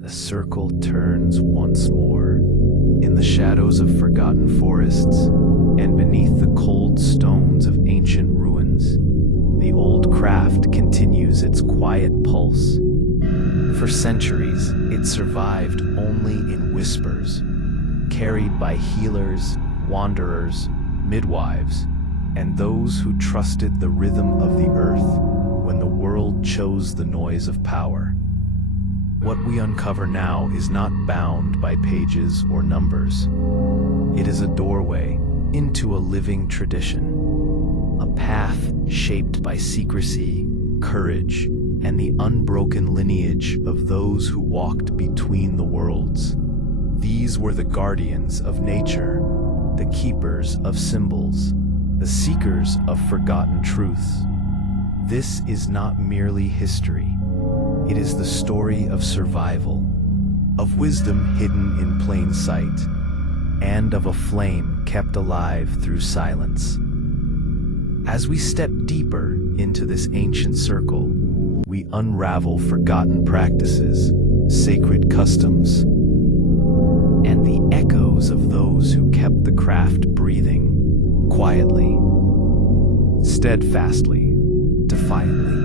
The circle turns once more. In the shadows of forgotten forests, and beneath the cold stones of ancient ruins, the old craft continues its quiet pulse. For centuries, it survived only in whispers, carried by healers, wanderers, midwives, and those who trusted the rhythm of the earth when the world chose the noise of power. What we uncover now is not bound by pages or numbers. It is a doorway into a living tradition, a path shaped by secrecy, courage, and the unbroken lineage of those who walked between the worlds. These were the guardians of nature, the keepers of symbols, the seekers of forgotten truths. This is not merely history. It is the story of survival, of wisdom hidden in plain sight, and of a flame kept alive through silence. As we step deeper into this ancient circle, we unravel forgotten practices, sacred customs, and the echoes of those who kept the craft breathing, quietly, steadfastly, defiantly.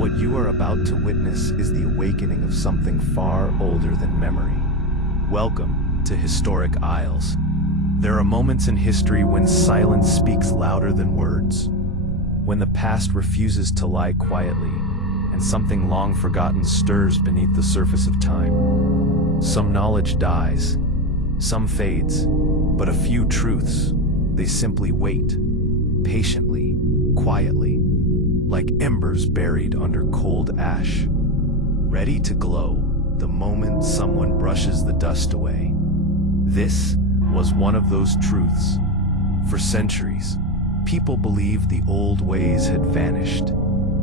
What you are about to witness is the awakening of something far older than memory. Welcome to Historic Isles. There are moments in history when silence speaks louder than words, when the past refuses to lie quietly, and something long forgotten stirs beneath the surface of time. Some knowledge dies, some fades, but a few truths, they simply wait, patiently, quietly, like embers buried under cold ash, ready to glow the moment someone brushes the dust away. This was one of those truths. For centuries, people believed the old ways had vanished,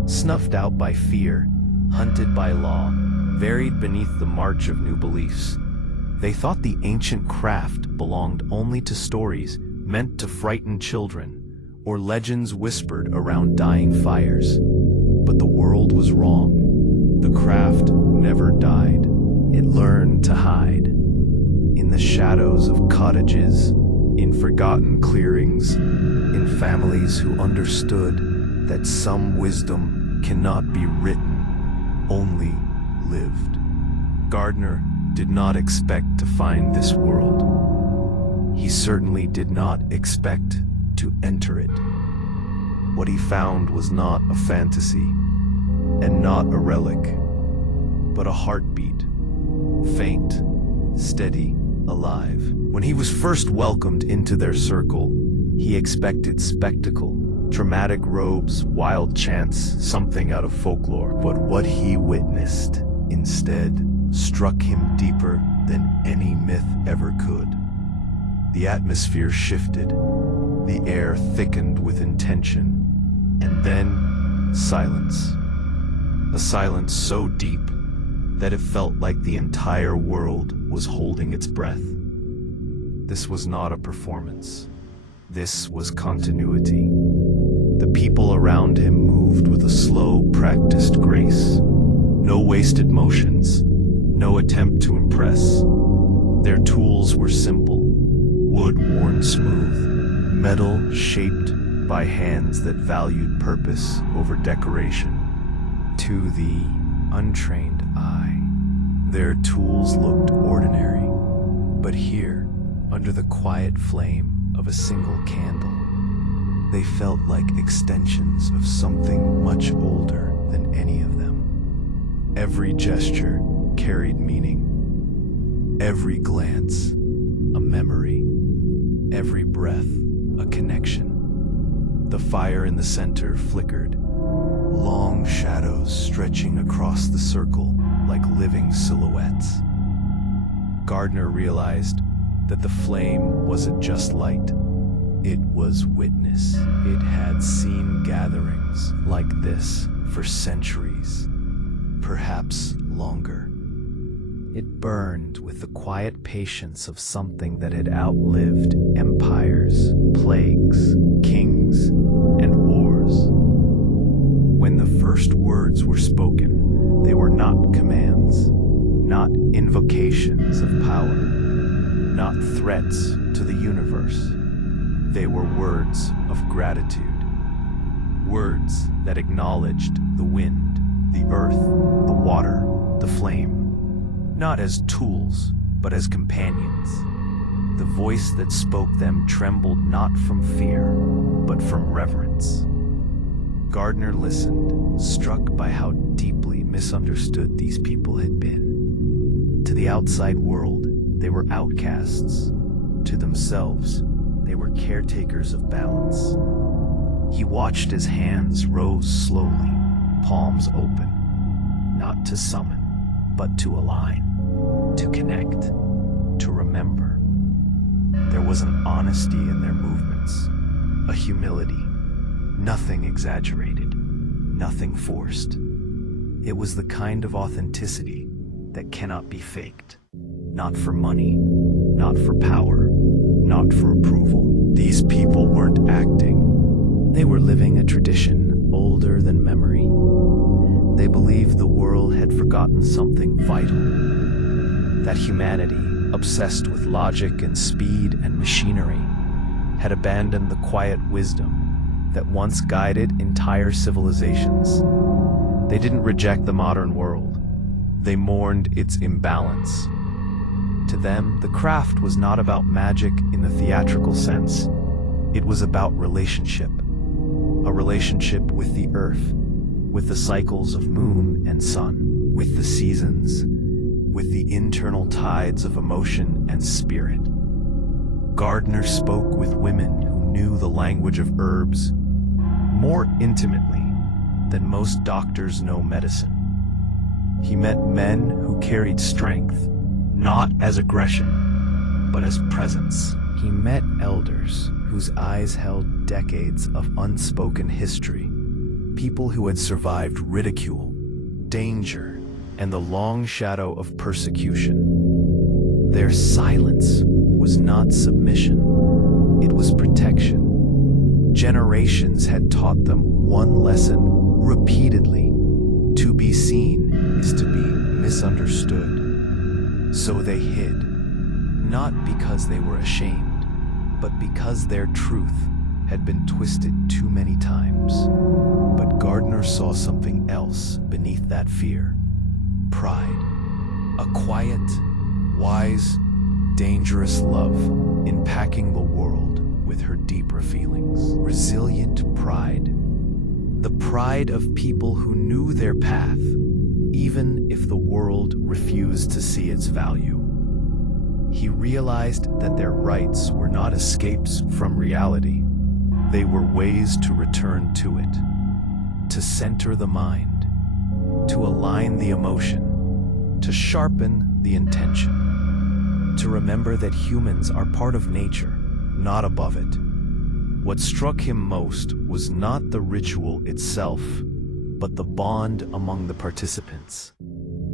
snuffed out by fear, hunted by law, buried beneath the march of new beliefs. They thought the ancient craft belonged only to stories meant to frighten children, or legends whispered around dying fires. But the world was wrong. The craft never died. It learned to hide. In the shadows of cottages, in forgotten clearings, in families who understood that some wisdom cannot be written, only lived. Gardner did not expect to find this world. He certainly did not expect to enter it. What he found was not a fantasy, and not a relic, but a heartbeat, faint, steady, alive. When he was first welcomed into their circle, he expected spectacle, dramatic robes, wild chants, something out of folklore. But what he witnessed, instead, struck him deeper than any myth ever could. The atmosphere shifted. The air thickened with intention, and then silence. A silence so deep that it felt like the entire world was holding its breath. This was not a performance. This was continuity. The people around him moved with a slow, practiced grace. No wasted motions, no attempt to impress. Their tools were simple, wood worn smooth, metal shaped by hands that valued purpose over decoration. To the untrained eye, their tools looked ordinary, but here, under the quiet flame of a single candle, they felt like extensions of something much older than any of them. Every gesture carried meaning, every glance a memory, every breath a connection. The fire in the center flickered, long shadows stretching across the circle like living silhouettes. Gardner realized that the flame wasn't just light, it was witness. It had seen gatherings like this for centuries, perhaps longer. It burned with the quiet patience of something that had outlived empires, plagues, kings, and wars. When the first words were spoken, they were not commands, not invocations of power, not threats to the universe. They were words of gratitude. Words that acknowledged the wind, the earth, the water, the flame, not as tools, but as companions. The voice that spoke them trembled not from fear, but from reverence. Gardner listened, struck by how deeply misunderstood these people had been. To the outside world, they were outcasts. To themselves, they were caretakers of balance. He watched as hands rose slowly, palms open, not to summon, but to align, to connect, to remember. There was an honesty in their movements, a humility, nothing exaggerated, nothing forced. It was the kind of authenticity that cannot be faked, not for money, not for power, not for approval. These people weren't acting. They were living a tradition older than memory. They believed the world had forgotten something vital, that humanity, obsessed with logic and speed and machinery, had abandoned the quiet wisdom that once guided entire civilizations. They didn't reject the modern world. They mourned its imbalance. To them, the craft was not about magic in the theatrical sense. It was about relationship. A relationship with the earth, with the cycles of moon and sun, with the seasons, with the internal tides of emotion and spirit. Gardner spoke with women who knew the language of herbs more intimately than most doctors know medicine. He met men who carried strength, not as aggression, but as presence. He met elders whose eyes held decades of unspoken history, people who had survived ridicule, danger, and the long shadow of persecution. Their silence was not submission, it was protection. Generations had taught them one lesson repeatedly: to be seen is to be misunderstood. So they hid, not because they were ashamed, but because their truth had been twisted too many times. But Gardner saw something else beneath that fear: pride. A quiet, wise, dangerous love impacting the world with her deeper feelings. Resilient pride. The pride of people who knew their path, even if the world refused to see its value. He realized that their rights were not escapes from reality. They were ways to return to it, to center the mind, to align the emotion, to sharpen the intention, to remember that humans are part of nature, not above it. What struck him most was not the ritual itself, but the bond among the participants,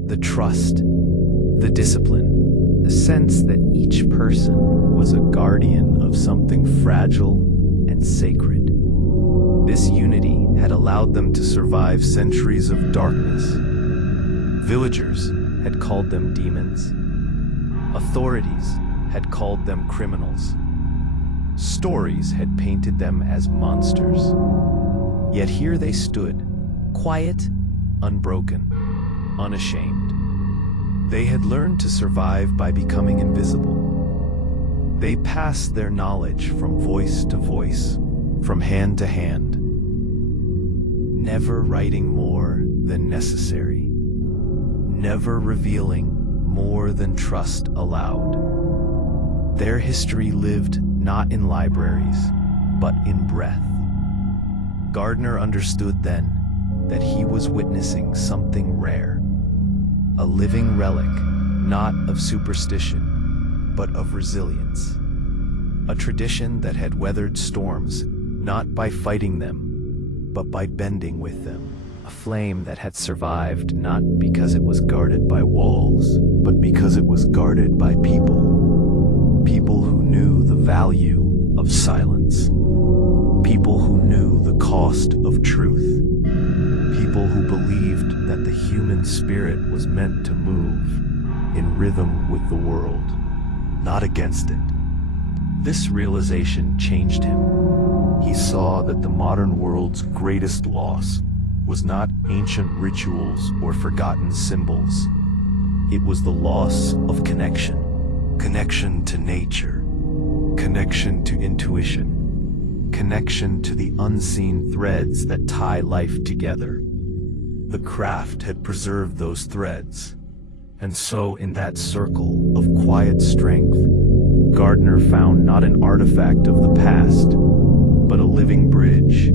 the trust, the discipline, the sense that each person was a guardian of something fragile and sacred. This unity had allowed them to survive centuries of darkness. Villagers had called them demons. Authorities had called them criminals. Stories had painted them as monsters. Yet here they stood, quiet, unbroken, unashamed. They had learned to survive by becoming invisible. They passed their knowledge from voice to voice, from hand to hand, never writing more than necessary, never revealing more than trust allowed. Their history lived not in libraries, but in breath. Gardner understood then that he was witnessing something rare, a living relic, not of superstition, but of resilience. A tradition that had weathered storms, not by fighting them, but by bending with them. A flame that had survived not because it was guarded by walls, but because it was guarded by people. People who knew the value of silence. People who knew the cost of truth. People who believed that the human spirit was meant to move, in rhythm with the world, not against it. This realization changed him. He saw that the modern world's greatest loss was not ancient rituals or forgotten symbols. It was the loss of connection. Connection to nature. Connection to intuition. Connection to the unseen threads that tie life together. The craft had preserved those threads. And so in that circle of quiet strength, Gardner found not an artifact of the past, but a living bridge.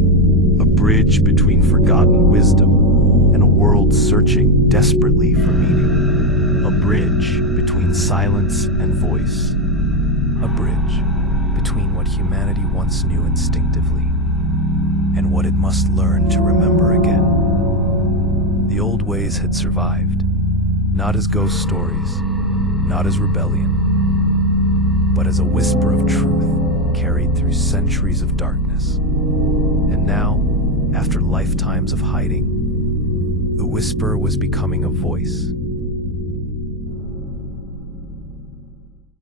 A bridge between forgotten wisdom and a world searching desperately for meaning. A bridge between silence and voice. A bridge between what humanity once knew instinctively and what it must learn to remember again. The old ways had survived, not as ghost stories, not as rebellion, but as a whisper of truth carried through centuries of darkness. And now, after lifetimes of hiding, the whisper was becoming a voice.